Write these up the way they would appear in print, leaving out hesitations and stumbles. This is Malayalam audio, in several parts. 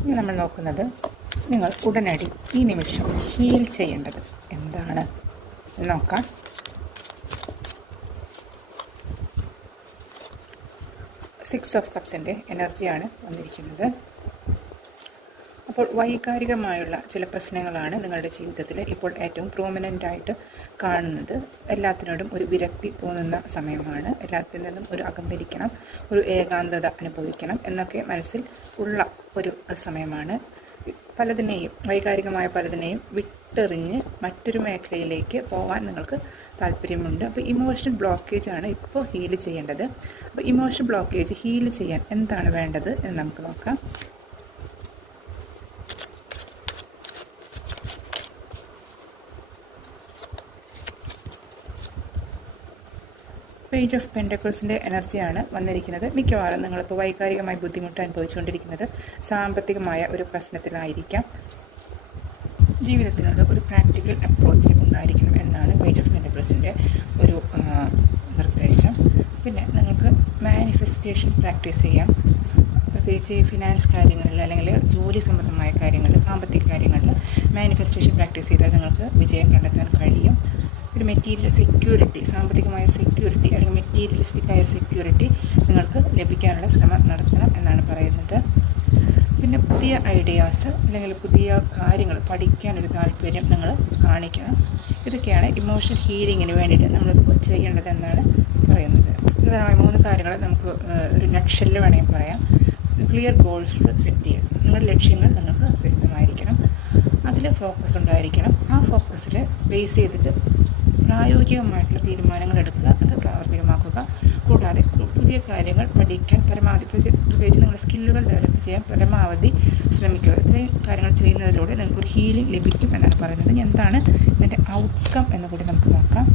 ഇനി നമ്മൾ നോക്കുന്നത് നിങ്ങൾ ഉടനടി ഈ നിമിഷം ഹീൽ ചെയ്യേണ്ടത് എന്താണ് എന്ന് നോക്കാം. സിക്സ് ഓഫ് കപ്സിൻ്റെ എനർജിയാണ് വന്നിരിക്കുന്നത്. അപ്പോൾ വൈകാരികമായുള്ള ചില പ്രശ്നങ്ങളാണ് നിങ്ങളുടെ ജീവിതത്തിൽ ഇപ്പോൾ ഏറ്റവും പ്രോമിനൻ്റായിട്ട് കാണുന്നത്. എല്ലാത്തിനോടും ഒരു വിരക്തി തോന്നുന്ന സമയമാണ്. എല്ലാത്തിൽ നിന്നും ഒരു അകന്നിരിക്കണം, ഒരു ഏകാന്തത അനുഭവിക്കണം എന്നൊക്കെ മനസ്സിൽ ഉള്ള ഒരു സമയമാണ്. വൈകാരികമായ പലതിനെയും വിട്ടെറിഞ്ഞ് മറ്റൊരു മേഖലയിലേക്ക് പോകാൻ നിങ്ങൾക്ക് താല്പര്യമുണ്ട്. അപ്പോൾ ഇമോഷണൽ ബ്ലോക്കേജ് ആണ് ഇപ്പോൾ ഹീൽ ചെയ്യേണ്ടത്. അപ്പോൾ ഇമോഷണൽ ബ്ലോക്കേജ് ഹീൽ ചെയ്യാൻ എന്താണ് വേണ്ടത് എന്ന് നമുക്ക് നോക്കാം. പേജ് ഓഫ് പെൻറ്റക്കിൾസിൻ്റെ എനർജിയാണ് വന്നിരിക്കുന്നത്. മിക്കവാറും നിങ്ങളിപ്പോൾ വൈകാരികമായി ബുദ്ധിമുട്ട് അനുഭവിച്ചുകൊണ്ടിരിക്കുന്നത് സാമ്പത്തികമായ ഒരു പ്രശ്നത്തിലായിരിക്കാം. ജീവിതത്തിനോട് ഒരു പ്രാക്ടിക്കൽ അപ്രോച്ച് ഉണ്ടായിരിക്കണം എന്നാണ് പേജ് ഓഫ് പെൻറ്റക്കിൾസിൻ്റെ ഒരു നിർദ്ദേശം. പിന്നെ നിങ്ങൾക്ക് മാനിഫെസ്റ്റേഷൻ പ്രാക്ടീസ് ചെയ്യാം. പ്രത്യേകിച്ച് ഫിനാൻസ് കാര്യങ്ങളിൽ അല്ലെങ്കിൽ ജോലി സംബന്ധമായ കാര്യങ്ങളിൽ, സാമ്പത്തിക കാര്യങ്ങളിൽ മാനിഫെസ്റ്റേഷൻ പ്രാക്ടീസ് ചെയ്താൽ നിങ്ങൾക്ക് വിജയം കണ്ടെത്താൻ കഴിയും. ഒരു മെറ്റീരിയൽ സെക്യൂരിറ്റി, സാമ്പത്തികമായ സെക്യൂരിറ്റി അല്ലെങ്കിൽ മെറ്റീരിയലിസ്റ്റിക്കായ ഒരു സെക്യൂരിറ്റി നിങ്ങൾക്ക് ലഭിക്കാനുള്ള ശ്രമം നടത്തണം എന്നാണ് പറയുന്നത്. പിന്നെ പുതിയ ഐഡിയാസ് അല്ലെങ്കിൽ പുതിയ കാര്യങ്ങൾ പഠിക്കാനൊരു താല്പര്യം നിങ്ങൾ കാണിക്കണം. ഇതൊക്കെയാണ് ഇമോഷണൽ ഹീലിങ്ങിന് വേണ്ടിയിട്ട് നമ്മളിപ്പോൾ ചെയ്യേണ്ടത് എന്നാണ് പറയുന്നത്. പ്രധാനമായ 3 കാര്യങ്ങൾ നമുക്ക് ഒരു നട്ട്ഷെല്ലിൽ വേണമെങ്കിൽ പറയാം. ക്ലിയർ ഗോൾസ് സെറ്റ് ചെയ്യുക. നിങ്ങളുടെ ലക്ഷ്യങ്ങൾ നിങ്ങൾക്ക് വ്യക്തമായിരിക്കണം, അതിൽ ഫോക്കസ് ഉണ്ടായിരിക്കണം. ആ ഫോക്കസിൽ ബേസ് ചെയ്തിട്ട് പ്രായോഗികമായിട്ടുള്ള തീരുമാനങ്ങൾ എടുക്കുക, അത് പ്രാവർത്തികമാക്കുക. കൂടാതെ പുതിയ കാര്യങ്ങൾ പഠിക്കാൻ പരമാവധി, പ്രത്യേകിച്ച് നിങ്ങളുടെ സ്കില്ലുകൾ ഡെവലപ്പ് ചെയ്യാൻ പരമാവധി ശ്രമിക്കുക. ഇത്രയും കാര്യങ്ങൾ ചെയ്യുന്നതിലൂടെ നിങ്ങൾക്കൊരു ഹീലിംഗ് ലഭിക്കും എന്നാണ് പറയുന്നത്. ഇനി എന്താണ് ഇതിൻ്റെ ഔട്ട്കം എന്ന് കൂടി നമുക്ക് നോക്കാം.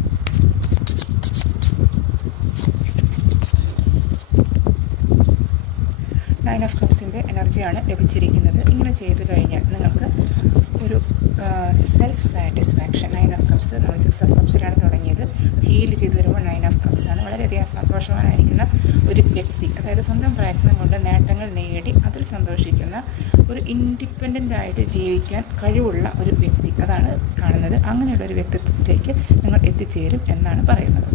നയൻ ഓഫ് കപ്സിൻ്റെ എനർജിയാണ് ലഭിച്ചിരിക്കുന്നത്. ഇങ്ങനെ ചെയ്തു കഴിഞ്ഞാൽ നിങ്ങൾക്ക് ഒരു സെൽഫ് സാറ്റിസ്ഫാക്ഷൻ. 9 ഓഫ് കപ്സ് നമ്മൾ 6 ഓഫ് കപ്സിലാണ് തുടങ്ങിയത്. ഹീൽ ചെയ്ത് വരുമ്പോൾ 9 ഓഫ് കപ്സാണ്. വളരെയധികം സന്തോഷവാനായിരിക്കുന്ന ഒരു വ്യക്തി, അതായത് സ്വന്തം പ്രയത്നം കൊണ്ട് നേട്ടങ്ങൾ നേടി അതിൽ സന്തോഷിക്കുന്ന ഒരു ഇൻഡിപെൻഡൻ്റ് ആയിട്ട് ജീവിക്കാൻ കഴിവുള്ള ഒരു വ്യക്തി, അതാണ് കാണുന്നത്. അങ്ങനെയുള്ള ഒരു വ്യക്തിത്വത്തിലേക്ക് നിങ്ങൾ എത്തിച്ചേരും എന്നാണ് പറയുന്നത്.